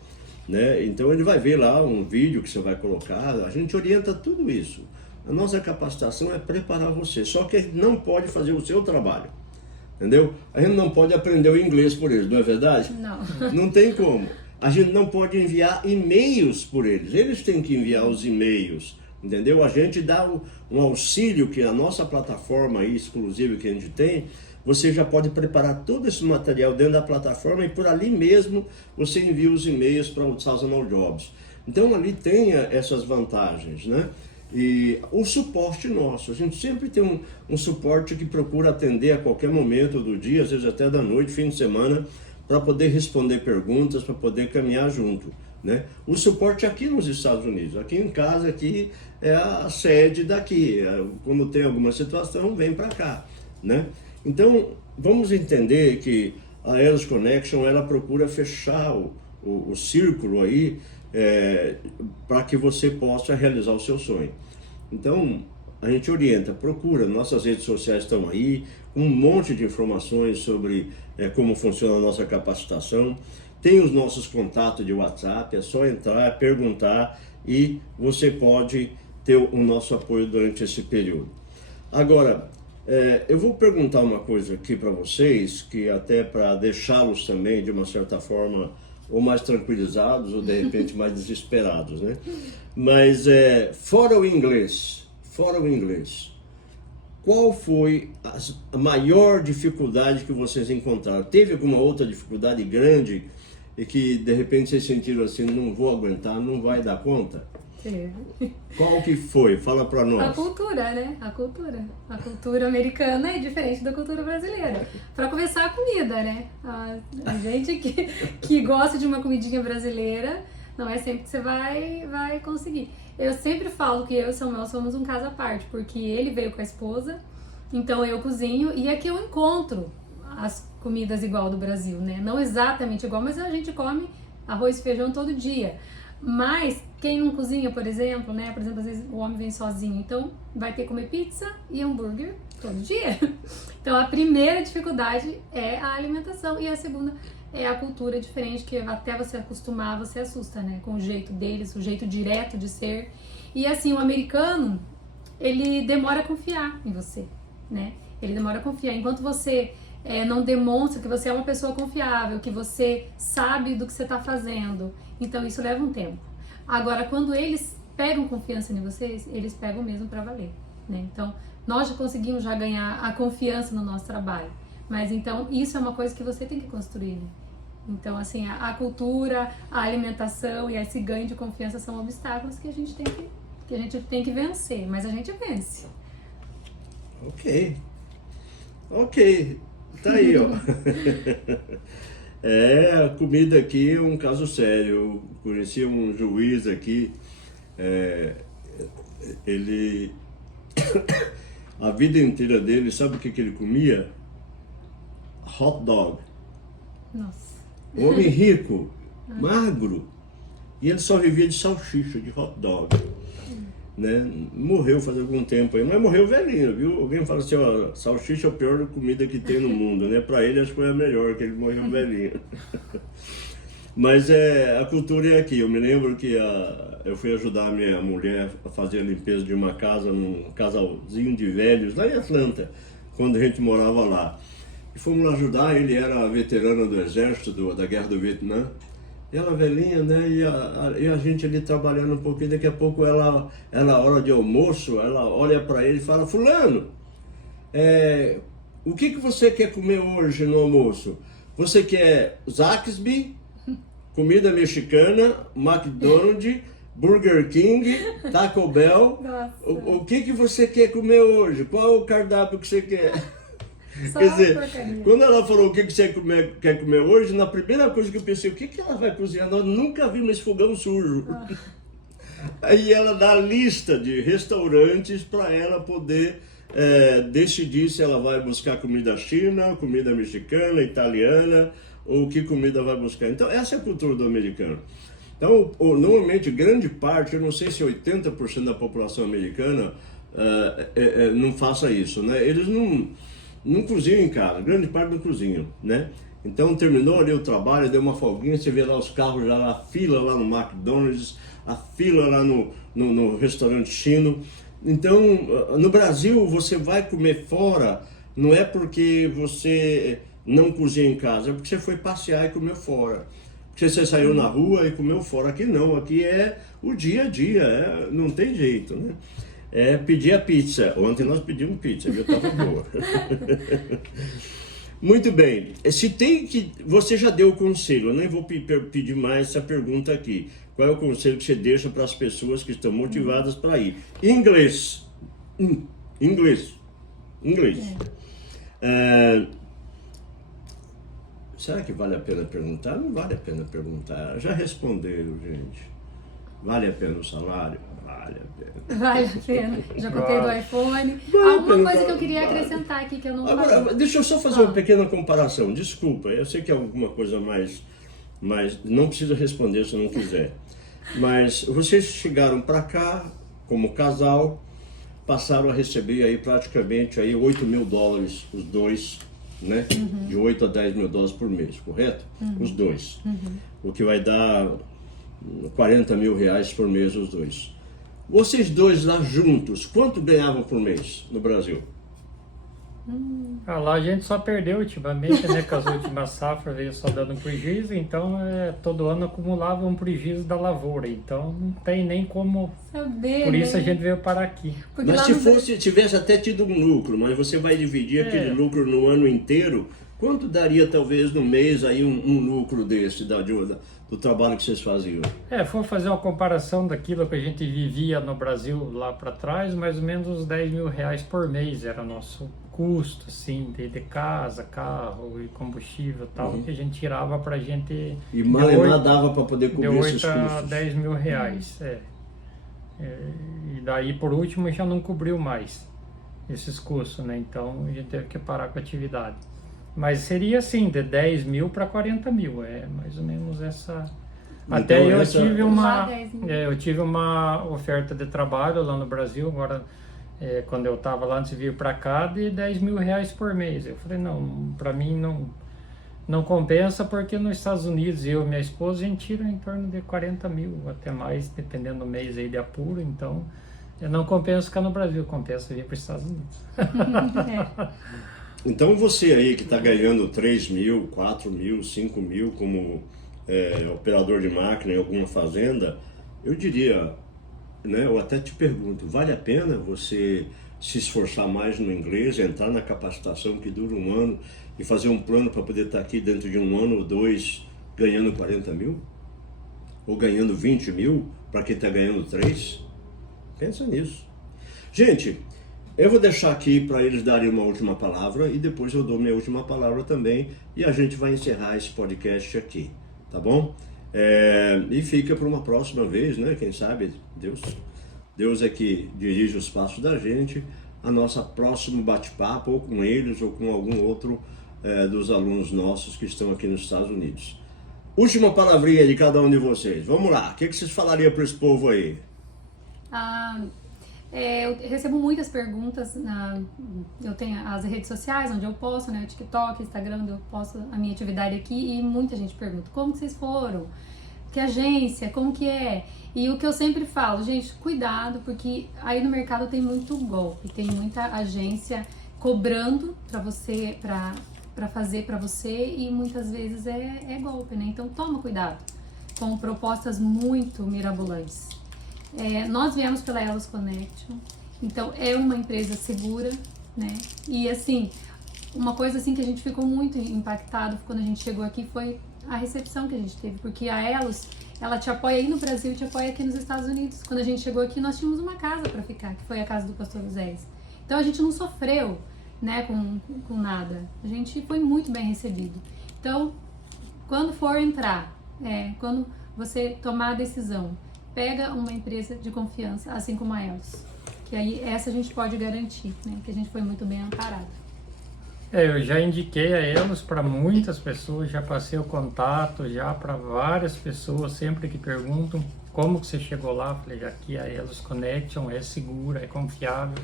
né? Então ele vai ver lá um vídeo que você vai colocar, a gente orienta tudo isso. A nossa capacitação é preparar você, só que ele não pode fazer o seu trabalho. Entendeu? A gente não pode aprender o inglês por eles, não é verdade? Não. Não tem como. A gente não pode enviar e-mails por eles. Eles têm que enviar os e-mails, entendeu? A gente dá um auxílio, que a nossa plataforma aí, exclusiva que a gente tem, você já pode preparar todo esse material dentro da plataforma, e por ali mesmo você envia os e-mails para o Sazonal Jobs. Então ali tem essas vantagens, né? E o suporte nosso, a gente sempre tem um suporte que procura atender a qualquer momento do dia, às vezes até da noite, fim de semana, para poder responder perguntas, para poder caminhar junto, né? O suporte aqui nos Estados Unidos, aqui em casa, aqui é a sede daqui, quando tem alguma situação, vem para cá, né? Então, vamos entender que a Elos Connection, ela procura fechar o círculo aí, para que você possa realizar o seu sonho. Então, a gente orienta, procura, nossas redes sociais estão aí, um monte de informações sobre como funciona a nossa capacitação. Tem os nossos contatos de WhatsApp, é só entrar, perguntar, e você pode ter o nosso apoio durante esse período. Agora, eu vou perguntar uma coisa aqui para vocês, que até para deixá-los também, de uma certa forma, ou mais tranquilizados, ou de repente mais desesperados, né? Mas fora o inglês, qual foi a maior dificuldade que vocês encontraram? Teve alguma outra dificuldade grande e que de repente vocês sentiram assim, não vou aguentar, não vai dar conta? Teve. Qual que foi? Fala pra nós. A cultura, né? A cultura americana é diferente da cultura brasileira. Pra começar, a comida, né? A gente que gosta de uma comidinha brasileira, não é sempre que você vai conseguir. Eu sempre falo que eu e o Samuel somos um caso à parte, porque ele veio com a esposa, então eu cozinho, e aqui eu encontro as comidas igual do Brasil, né? Não exatamente igual, mas a gente come arroz e feijão todo dia. Mas quem não cozinha, por exemplo, né? Por exemplo, às vezes o homem vem sozinho, então vai ter que comer pizza e hambúrguer todo dia. Então a primeira dificuldade é a alimentação, e a segunda é a cultura diferente, que até você acostumar, você assusta, né? Com o jeito deles, o jeito direto de ser. E assim, o americano, ele demora a confiar em você, né? Ele demora a confiar. Enquanto você não demonstra que você é uma pessoa confiável, que você sabe do que você está fazendo, então isso leva um tempo. Agora, quando eles pegam confiança em vocês, eles pegam mesmo para valer, né? Então, nós já conseguimos ganhar a confiança no nosso trabalho, mas então isso é uma coisa que você tem que construir, né? Então, assim, a cultura, a alimentação e esse ganho de confiança são obstáculos que a gente tem que vencer, mas a gente vence. Ok, tá aí, ó. A comida aqui é um caso sério. Eu conheci um juiz aqui, ele, a vida inteira dele, sabe o que ele comia? Hot dog. Nossa. Um homem rico, magro, e ele só vivia de salsicha, de hot dog. Né? Morreu faz algum tempo aí, mas morreu velhinho, viu? Alguém fala assim, ó, salsicha é a pior comida que tem no mundo, né? Pra ele acho que foi a melhor, que ele morreu velhinho. Mas a cultura é aqui. Eu me lembro que eu fui ajudar a minha mulher a fazer a limpeza de uma casa, num casalzinho de velhos, lá em Atlanta, quando a gente morava lá. E fomos lá ajudar, ele era veterano do exército, da guerra do Vietnã. Ela velhinha, né? E a gente ali trabalhando um pouquinho, daqui a pouco ela hora de almoço, ela olha para ele e fala, fulano, o que você quer comer hoje no almoço? Você quer Zaxby, comida mexicana, McDonald's, Burger King, Taco Bell? Nossa. O que você quer comer hoje? Qual o cardápio que você quer? Só Quer dizer, porcaria. quando ela falou o que você quer comer hoje, na primeira coisa que eu pensei, o que ela vai cozinhar? Nós nunca vimos esse fogão sujo. Aí ela dá a lista de restaurantes para ela poder decidir se ela vai buscar comida china, comida mexicana, italiana, ou que comida vai buscar. Então, essa é a cultura do americano. Então, normalmente, grande parte, eu não sei se 80% da população americana não faça isso, né? Eles não cozinham em casa, grande parte não cozinham, né? Então terminou ali o trabalho, deu uma folguinha, você vê lá os carros, já a fila lá no McDonald's, a fila lá no restaurante chino. Então, no Brasil, você vai comer fora, não é porque você não cozinha em casa, é porque você foi passear e comeu fora. Porque você saiu na rua e comeu fora. Aqui não, aqui é o dia a dia, não tem jeito, né? Pedir a pizza. Ontem nós pedimos pizza, viu? Tava boa. Muito bem. Você já deu o conselho, eu nem vou pedir mais essa pergunta aqui. Qual é o conselho que você deixa para as pessoas que estão motivadas para ir? Inglês. Inglês. Será que vale a pena perguntar? Não vale a pena perguntar. Já responderam, gente. Vale a pena o salário? Vale a pena. Vale a pena. Já contei do iPhone. Uma coisa que eu queria acrescentar aqui que eu não falei. Agora, deixa eu só fazer uma pequena comparação. Desculpa, eu sei que é alguma coisa mais não precisa responder se não quiser. Mas vocês chegaram para cá como casal, passaram a receber aí praticamente aí $8 mil, os dois, né? De 8 a 10 mil dólares por mês, correto? Os dois. O que vai dar R$40 mil por mês os dois. Vocês dois lá juntos, quanto ganhavam por mês no Brasil? Lá a gente só perdeu ultimamente, né? Com as últimas safras veio só dando prejuízo, então todo ano acumulava um prejuízo da lavoura, então não tem nem como. Saber, Por isso né? a gente veio parar aqui. Porque Mas lá se tivesse até tido um lucro, mas você vai dividir aquele lucro no ano inteiro, quanto daria talvez no mês aí um lucro desse, do trabalho que vocês faziam? Foi fazer uma comparação daquilo que a gente vivia no Brasil lá para trás, mais ou menos uns R$10 mil por mês era o nosso custo, assim, de casa, carro e combustível e tal, que a gente tirava pra gente... E mal dava para poder cobrir esses de 8 a custos. 10 mil reais, E daí, por último, já não cobriu mais esses custos, né? Então, a gente teve que parar com a atividade. Mas seria assim, de 10 mil para 40 mil, mais ou menos essa... Então, Até eu essa- tive uma oferta de trabalho lá no Brasil, agora, quando eu estava lá, antes de vir para cá, de 10 mil por mês. Eu falei, não, para mim não compensa, porque nos Estados Unidos, eu e minha esposa, a gente tira em torno de 40 mil, até mais, dependendo do mês aí de apuro, então não compensa ficar no Brasil, compensa vir para os Estados Unidos. Então você aí que está ganhando 3 mil, 4 mil, 5 mil como operador de máquina em alguma fazenda, eu diria, né, eu até te pergunto, vale a pena você se esforçar mais no inglês, entrar na capacitação que dura um ano e fazer um plano para poder estar aqui dentro de um ano ou dois ganhando 40 mil? Ou ganhando 20 mil para quem está ganhando 3? Pensa nisso. Gente, eu vou deixar aqui para eles darem uma última palavra e depois eu dou minha última palavra também e a gente vai encerrar esse podcast aqui, tá bom? E fica para uma próxima vez, né? Quem sabe Deus é que dirige os passos da gente, a nossa próximo bate-papo ou com eles ou com algum outro dos alunos nossos que estão aqui nos Estados Unidos. Última palavrinha de cada um de vocês. Vamos lá, o que vocês falariam para esse povo aí? Eu recebo muitas perguntas, eu tenho as redes sociais onde eu posto, né, o TikTok, Instagram, onde eu posto a minha atividade aqui e muita gente pergunta, como que vocês foram? Que agência? Como que é? E o que eu sempre falo, gente, cuidado, porque aí no mercado tem muito golpe, tem muita agência cobrando para você, para fazer para você e muitas vezes é golpe, né? Então toma cuidado com propostas muito mirabolantes. Nós viemos pela Elos Connection, então é uma empresa segura, né? E assim, uma coisa assim que a gente ficou muito impactado quando a gente chegou aqui foi a recepção que a gente teve, porque a Elos, ela te apoia aí no Brasil e te apoia aqui nos Estados Unidos. Quando a gente chegou aqui, nós tínhamos uma casa para ficar, que foi a casa do pastor Oséias. Então a gente não sofreu, né, com nada. A gente foi muito bem recebido. Então, quando for entrar, quando você tomar a decisão, pega uma empresa de confiança, assim como a Elos. Que aí essa a gente pode garantir, né, que a gente foi muito bem amparado. Eu já indiquei a Elos para muitas pessoas, já passei o contato já para várias pessoas, sempre que perguntam como que você chegou lá, falei, aqui a Elos Connection é segura, é confiável,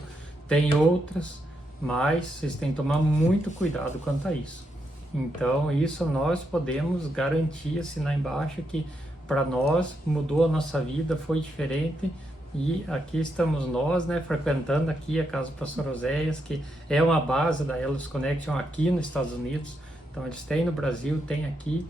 tem outras, mas vocês têm que tomar muito cuidado quanto a isso. Então isso nós podemos garantir, assinar embaixo, que para nós mudou a nossa vida, foi diferente. E aqui estamos nós, né, frequentando aqui a casa do pastor Oséias, que é uma base da Elos Connection aqui nos Estados Unidos. Então eles têm no Brasil, têm aqui.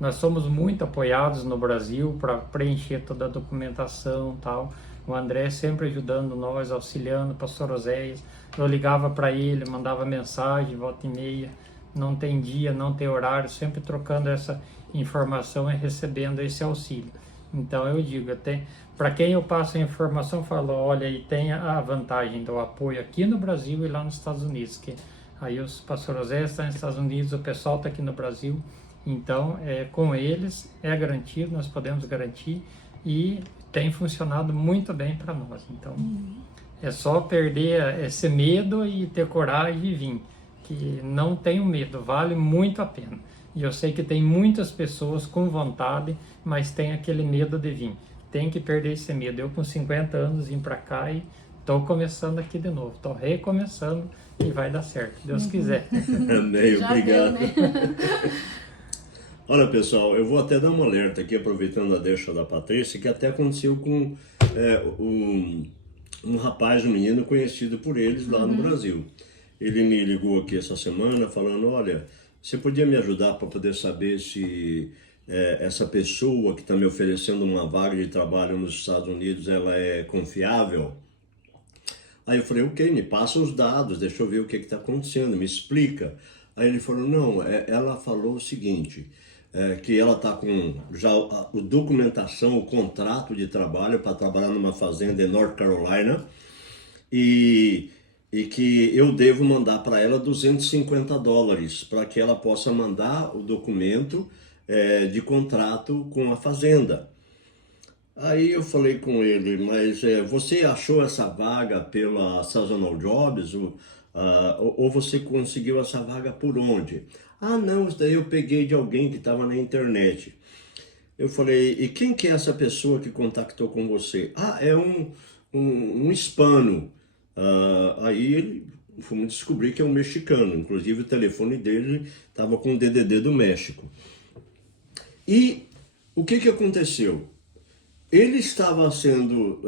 Nós somos muito apoiados no Brasil para preencher toda a documentação e tal. O André sempre ajudando nós, auxiliando o pastor Oséias. Eu ligava para ele, mandava mensagem, volta e meia. Não tem dia, não tem horário, sempre trocando essa informação e recebendo esse auxílio. Então eu digo, até para quem eu passo a informação, falo, olha, aí tem a vantagem do apoio aqui no Brasil e lá nos Estados Unidos, que aí os pastor Oséias estão nos Estados Unidos, o pessoal está aqui no Brasil, então com eles é garantido, nós podemos garantir e tem funcionado muito bem para nós. Então é só perder esse medo e ter coragem de vir, que não tenham medo, vale muito a pena. E eu sei que tem muitas pessoas com vontade, mas tem aquele medo de vir. Tem que perder esse medo. Eu com 50 anos vim para cá e estou começando aqui de novo. Estou recomeçando e vai dar certo, Deus quiser. Amém, obrigado. Deu, né? Olha, pessoal, eu vou até dar um alerta aqui, aproveitando a deixa da Patrícia, que até aconteceu com um rapaz, um menino conhecido por eles lá no Brasil. Ele me ligou aqui essa semana falando, olha, você podia me ajudar para poder saber se essa pessoa que está me oferecendo uma vaga de trabalho nos Estados Unidos, ela é confiável? Aí eu falei, ok, me passa os dados, deixa eu ver o que está acontecendo, me explica. Aí ele falou, não, ela falou o seguinte, que ela está com já a documentação, o contrato de trabalho para trabalhar numa fazenda em North Carolina e que eu devo mandar para ela $250 para que ela possa mandar o documento de contrato com a fazenda. Aí eu falei com ele, mas você achou essa vaga pela Seasonal Jobs ou você conseguiu essa vaga por onde? Ah, não, isso daí eu peguei de alguém que estava na internet. Eu falei, e quem que é essa pessoa que contactou com você? Ah, é um hispano. Aí fomos descobrir que é um mexicano, inclusive o telefone dele estava com o DDD do México. E o que aconteceu? Ele estava sendo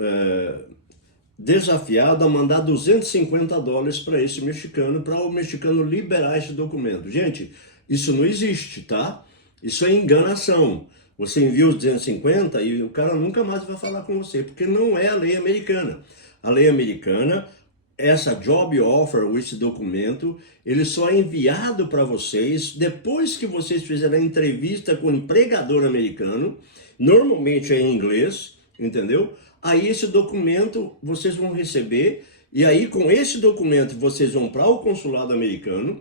desafiado a mandar $250 para esse mexicano, para o mexicano liberar esse documento. Gente, isso não existe, tá? Isso é enganação. Você envia os 250 e o cara nunca mais vai falar com você, porque não é a lei americana. A lei americana essa job offer, ou esse documento, ele só é enviado para vocês depois que vocês fizeram a entrevista com o empregador americano, normalmente é em inglês, entendeu? Aí esse documento vocês vão receber, e aí com esse documento vocês vão para o consulado americano,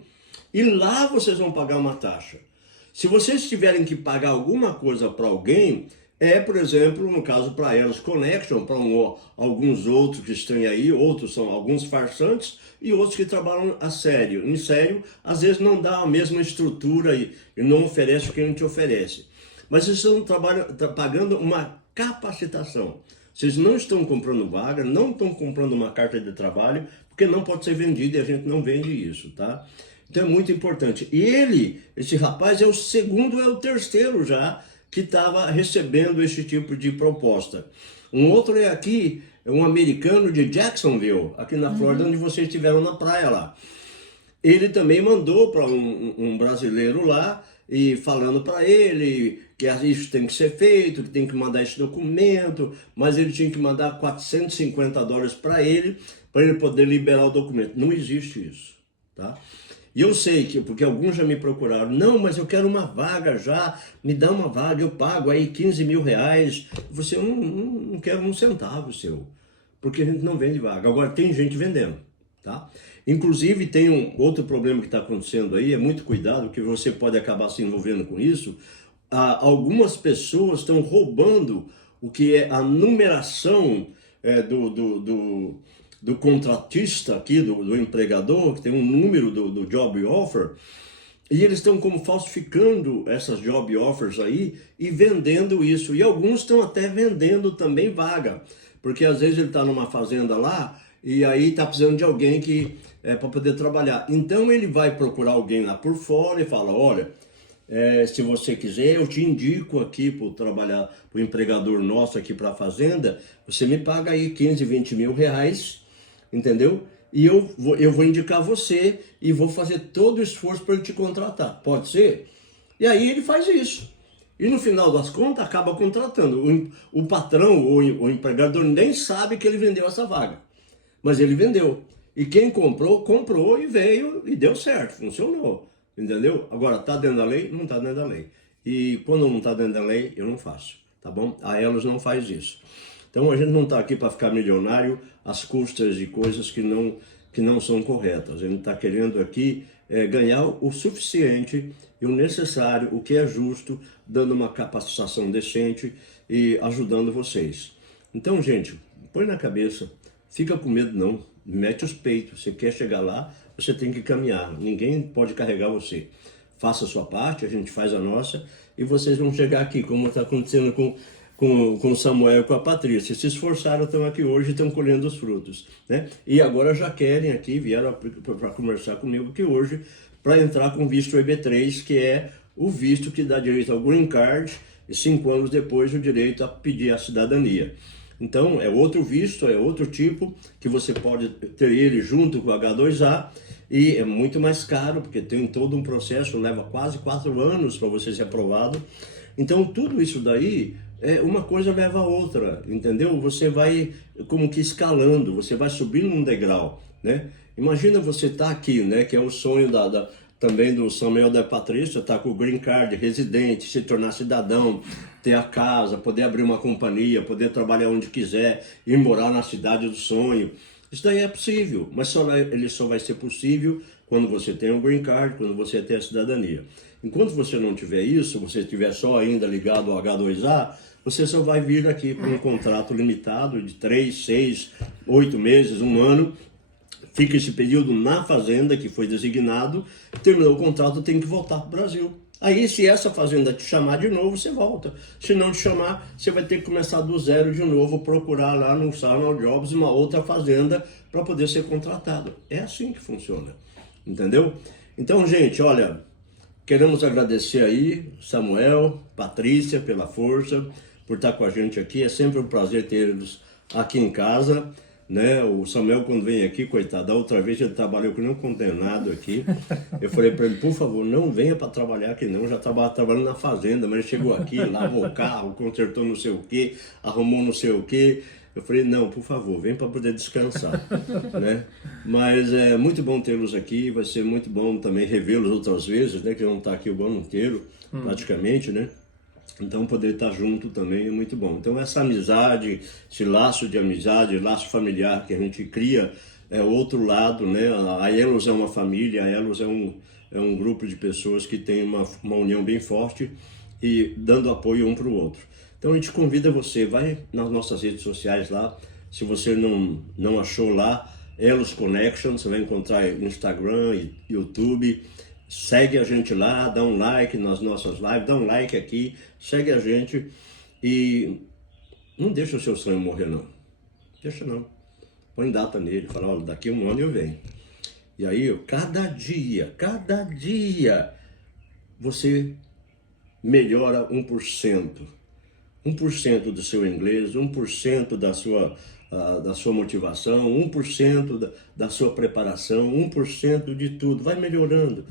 e lá vocês vão pagar uma taxa. Se vocês tiverem que pagar alguma coisa para alguém, por exemplo, no caso para Elas Connection, para alguns outros que estão aí, outros são alguns farsantes e outros que trabalham a sério. Em sério, às vezes não dá a mesma estrutura e não oferece o que a gente oferece. Mas vocês estão pagando uma capacitação. Vocês não estão comprando vaga, não estão comprando uma carta de trabalho, porque não pode ser vendida e a gente não vende isso, tá? Então é muito importante. E esse rapaz é o segundo, é o terceiro já, que estava recebendo esse tipo de proposta. Um outro é aqui, é um americano de Jacksonville, aqui na Flórida, onde vocês estiveram na praia lá. Ele também mandou para um brasileiro lá, e falando para ele que isso tem que ser feito, que tem que mandar esse documento, mas ele tinha que mandar $450 para ele poder liberar o documento. Não existe isso, tá? E eu sei que, porque alguns já me procuraram, não, mas eu quero uma vaga já, me dá uma vaga, eu pago aí R$15 mil. Você, eu não quero um centavo seu, porque a gente não vende vaga. Agora tem gente vendendo, tá? Inclusive tem um outro problema que está acontecendo aí, é muito cuidado, que você pode acabar se envolvendo com isso. Algumas pessoas estão roubando o que é a numeração do contratista aqui, do empregador, que tem um número do job offer, e eles estão como falsificando essas job offers aí e vendendo isso. E alguns estão até vendendo também vaga, porque às vezes ele está numa fazenda lá e aí está precisando de alguém que para poder trabalhar. Então ele vai procurar alguém lá por fora e fala, olha, se você quiser, eu te indico aqui para o empregador nosso aqui para a fazenda, você me paga aí 15, 20 mil reais, entendeu? E eu vou indicar você e vou fazer todo o esforço para ele te contratar. Pode ser? E aí ele faz isso. E no final das contas acaba contratando. O patrão ou o empregador nem sabe que ele vendeu essa vaga. Mas ele vendeu. E quem comprou e veio e deu certo, funcionou. Entendeu? Agora, está dentro da lei? Não está dentro da lei. E quando não está dentro da lei, eu não faço. Tá bom? A Elas não faz isso. Então a gente não está aqui para ficar milionário às custas de coisas que não são corretas. A gente está querendo aqui ganhar o suficiente e o necessário, o que é justo, dando uma capacitação decente e ajudando vocês. Então, gente, põe na cabeça, fica com medo não, mete os peitos. Você quer chegar lá, você tem que caminhar. Ninguém pode carregar você. Faça a sua parte, a gente faz a nossa e vocês vão chegar aqui, como está acontecendo com o Samuel e com a Patrícia. Se esforçaram, estão aqui hoje e estão colhendo os frutos, né? E agora já querem aqui, vieram para conversar comigo que hoje, para entrar com visto EB3, que é o visto que dá direito ao Green Card e 5 anos depois o direito a pedir a cidadania. Então, é outro visto, é outro tipo, que você pode ter ele junto com o H2A, e é muito mais caro, porque tem todo um processo, leva quase 4 anos para você ser aprovado. Então, tudo isso daí, uma coisa leva a outra, entendeu? Você vai como que escalando, você vai subindo um degrau, né? Imagina você estar aqui, né? Que é o sonho também do Samuel e da Patrícia, estar com o Green Card, residente, se tornar cidadão, ter a casa, poder abrir uma companhia, poder trabalhar onde quiser, ir morar na cidade do sonho. Isso daí é possível, mas ele só vai ser possível quando você tem o Green Card, quando você tem a cidadania. Enquanto você não tiver isso, você estiver só ainda ligado ao H2A, você só vai vir aqui com um contrato limitado de 3, 6, 8 meses, 1 ano. Fica esse período na fazenda que foi designado, terminou o contrato, tem que voltar para o Brasil. Aí, se essa fazenda te chamar de novo, você volta. Se não te chamar, você vai ter que começar do zero de novo, procurar lá no Sarnal Jobs uma outra fazenda para poder ser contratado. É assim que funciona, entendeu? Então, gente, olha, queremos agradecer aí, Samuel, Patrícia, pela força, por estar com a gente aqui. É sempre um prazer ter eles aqui em casa, né? O Samuel, quando vem aqui, coitado, da outra vez ele trabalhou com nenhum condenado aqui. Eu falei para ele, por favor, não venha para trabalhar aqui não. Eu já estava trabalhando na fazenda, mas ele chegou aqui, lavou o carro, consertou não sei o que, arrumou não sei o que. Eu falei, não, por favor, vem para poder descansar, né? Mas é muito bom tê-los aqui, vai ser muito bom também revê-los outras vezes, né? Que vão estar aqui o ano inteiro, praticamente, né? Então poder estar junto também é muito bom. Então essa amizade, esse laço de amizade, laço familiar que a gente cria é outro lado, né? A Elos é uma família, a Elos é um grupo de pessoas que tem uma união bem forte e dando apoio um para o outro. Então a gente convida você, vai nas nossas redes sociais lá, se você não achou lá, Elos Connection, você vai encontrar Instagram e YouTube. Segue a gente lá, dá um like nas nossas lives, dá um like aqui, segue a gente e não deixa o seu sonho morrer não. Deixa não. Põe data nele, fala, olha, daqui a um ano eu venho. E aí, cada dia, você melhora 1%. 1% do seu inglês, 1% da sua motivação, 1% da sua preparação, 1% de tudo. Vai melhorando.